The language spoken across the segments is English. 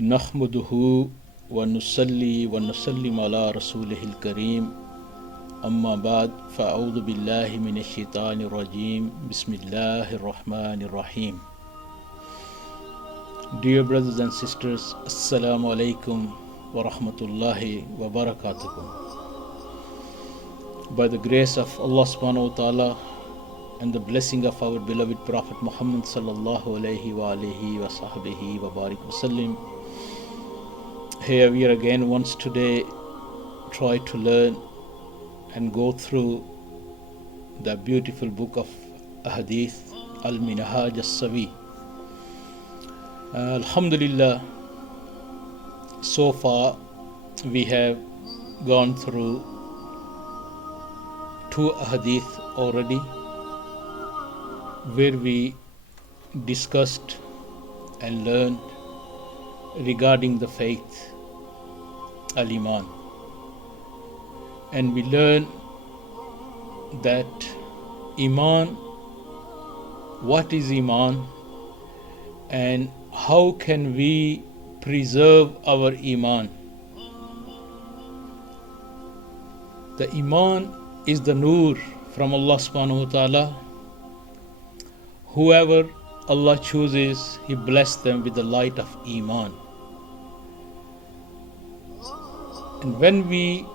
नहमदुहु व नुसल्ली व नुसल्लिम अला रसूलिहिल करीम अम्मा बाद फ़अऊज़ु बिल्लाहि मिनश शैतानिर रजीम बिस्मिल्लाहिर रहमानिर रहीम. Dear brothers and sisters, Assalamu alaikum wa rahmatullahi wa barakatuh. By the grace of Allah subhanahu wa ta'ala and the blessing of our beloved Prophet Muhammad sallallahu alayhi wa alihi wa sahbihi wa barik wa sallim, here we are again once today try to learn and go through the beautiful book of Ahadith Al-Minhaj As-Sawi. Alhamdulillah, so far we have gone through 2 Ahadith already, where we discussed and learned regarding the faith, Al-Iman. And we learned that Iman, what is Iman, and how can we preserve our Iman. The Iman is the Noor from Allah subhanahu wa ta'ala. Whoever Allah chooses, He bless them with the light of Iman. And when we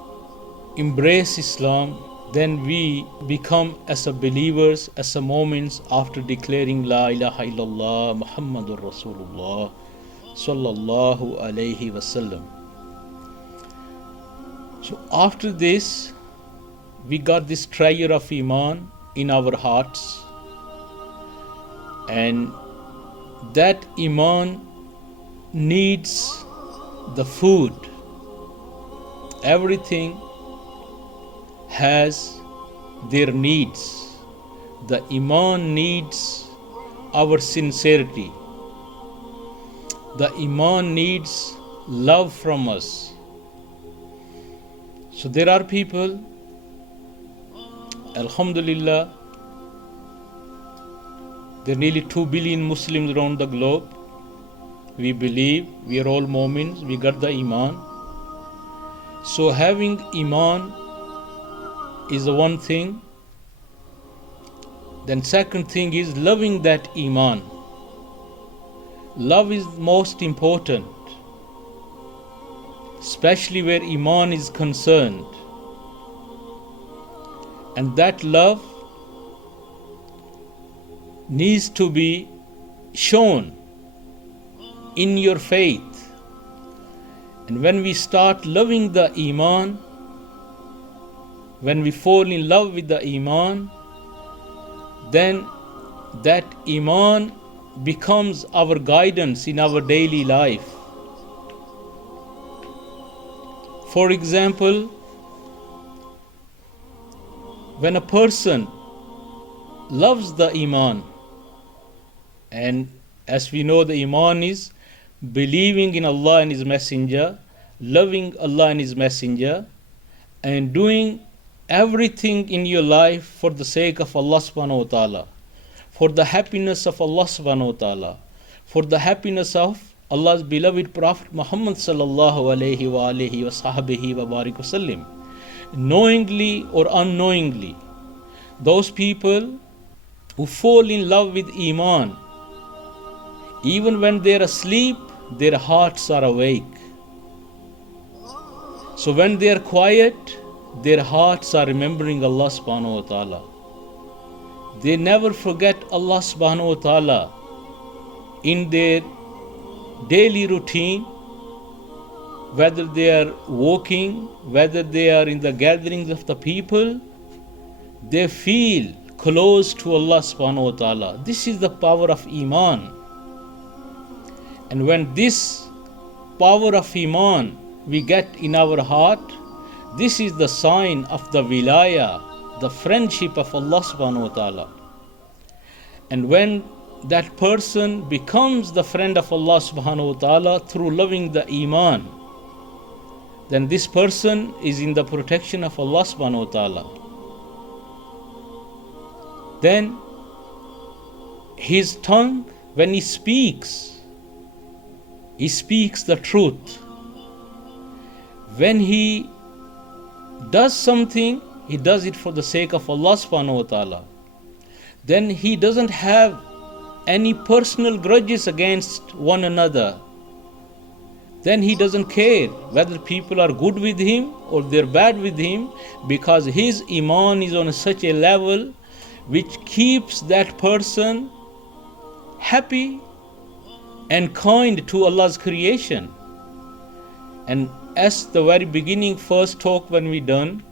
embrace Islam, then we become as a believers, as a moments after declaring La ilaha illallah Muhammadur Rasulullah sallallahu alayhi wasallam. So after this, we got this treasure of Iman in our hearts, and that Iman needs the food. Everything has their needs. The Iman needs our sincerity. The Iman needs love from us. So there are people, Alhamdulillah, there are nearly 2 billion Muslims around the globe. We believe we are all Mu'mins, we got the Iman. So having Iman is the one thing. Then second thing is loving that Iman. Love is most important, especially where Iman is concerned. And that love needs to be shown in your faith. And when we start loving the Iman, when we fall in love with the Iman, then that Iman becomes our guidance in our daily life. For example, when a person loves the Iman, and as we know, the Iman is believing in Allah and His Messenger, loving Allah and His Messenger, and doing everything in your life for the sake of Allah subhanahu wa ta'ala, for the happiness of Allah subhanahu wa ta'ala, for the happiness of Allah's beloved Prophet Muhammad sallallahu alayhi wa alihi wa sahbihi wa barik wa sallim. Knowingly or unknowingly, those people who fall in love with Iman, even when they are asleep, their hearts are awake. So when they are quiet, their hearts are remembering Allah subhanahu wa ta'ala. They never forget Allah subhanahu wa ta'ala in their daily routine, whether they are walking, whether they are in the gatherings of the people. They feel close to Allah subhanahu wa ta'ala. This is the power of Iman. And when this power of Iman we get in our heart, this is the sign of the wilaya, the friendship of Allah subhanahu wa ta'ala. And when that person becomes the friend of Allah subhanahu wa ta'ala through loving the Iman, then this person is in the protection of Allah subhanahu wa ta'ala. Then his tongue, when he speaks, he speaks the truth. When he does something, he does it for the sake of Allah subhanahu wa ta'ala. Then he doesn't have any personal grudges against one another. Then he doesn't care whether people are good with him or they're bad with him, because his iman is on such a level which keeps that person happy and kind to Allah's creation. And as the very beginning first talk when we done,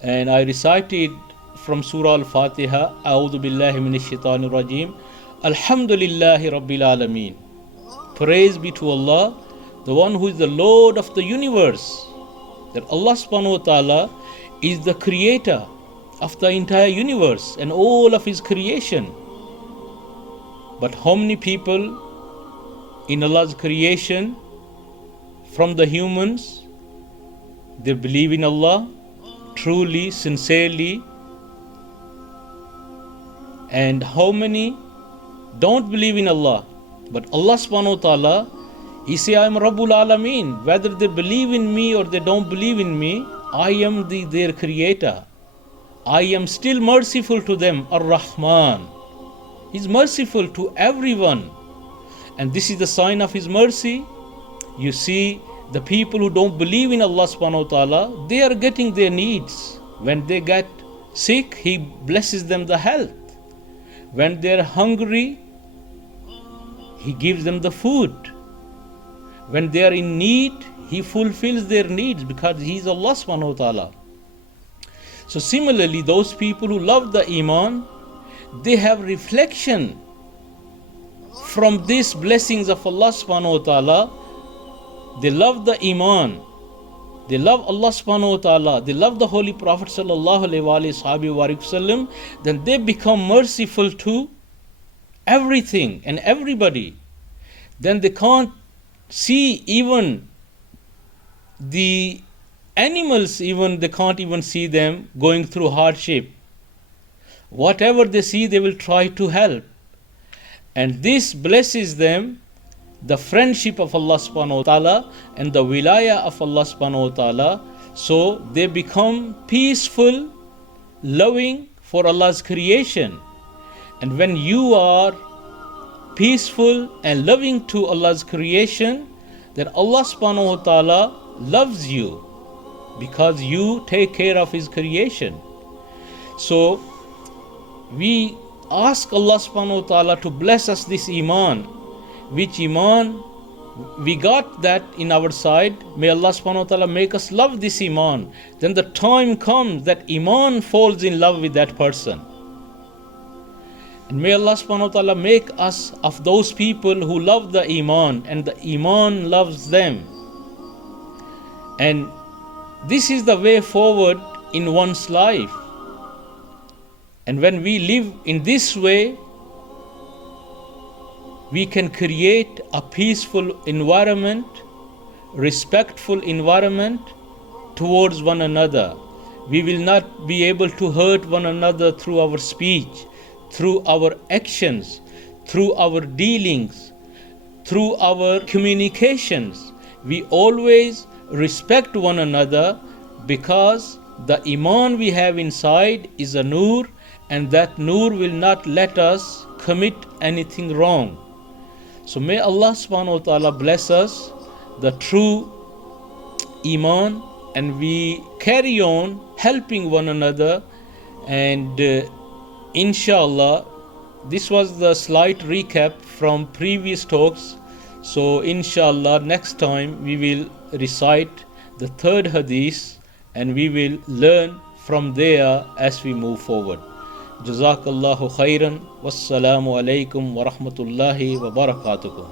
and I recited from Surah Al-Fatiha, A'udhu Billahi Minash Shaitanir Rajeem, Alhamdulillahi Rabbil Alameen. Praise be to Allah, the one who is the Lord of the universe. That Allah subhanahu wa ta'ala is the creator of the entire universe and all of his creation. But how many people in Allah's creation, from the humans, they believe in Allah truly, sincerely, and how many don't believe in Allah? But Allah subhanahu wa ta'ala, He say, I am Rabbul Alameen. Whether they believe in me or they don't believe in me, I am their creator. I am still merciful to them, Ar-Rahman. He's merciful to everyone. And this is the sign of His mercy. You see, the people who don't believe in Allah subhanahu wa ta'ala, they are getting their needs. When they get sick, He blesses them the health. When they are hungry, He gives them the food. When they are in need, He fulfills their needs because He is Allah subhanahu wa ta'ala. So similarly, those people who love the Iman, they have reflection from these blessings of Allah subhanahu wa ta'ala. They love the Iman, they love Allah subhanahu wa ta'ala, they love the Holy Prophet sallallahu alayhi wa sallam, then they become merciful to everything and everybody. Then they can't see even the animals, even they can't even see them going through hardship. Whatever they see, they will try to help. And this blesses them the friendship of Allah subhanahu wa ta'ala and the wilaya of Allah subhanahu wa ta'ala. So they become peaceful, loving for Allah's creation. And when you are peaceful and loving to Allah's creation, then Allah subhanahu wa ta'ala loves you because you take care of His creation. So we ask Allah subhanahu wa ta'ala to bless us this Iman, which Iman we got that in our side. May Allah subhanahu wa ta'ala make us love this Iman. Then the time comes that Iman falls in love with that person. And may Allah subhanahu wa ta'ala make us of those people who love the Iman and the Iman loves them. And this is the way forward in one's life. And when we live in this way, we can create a peaceful environment, respectful environment towards one another. We will not be able to hurt one another through our speech, through our actions, through our dealings, through our communications. We always respect one another because the Iman we have inside is a nur, and that nur will not let us commit anything wrong. So may Allah subhanahu wa ta'ala bless us the true Iman, and we carry on helping one another. And inshallah, this was the slight recap from previous talks. So inshallah, next time we will recite the third hadith and we will learn from there as we move forward. Jazakallahu khairan. Wassalamu alaikum wa rahmatullahi wa barakatuh.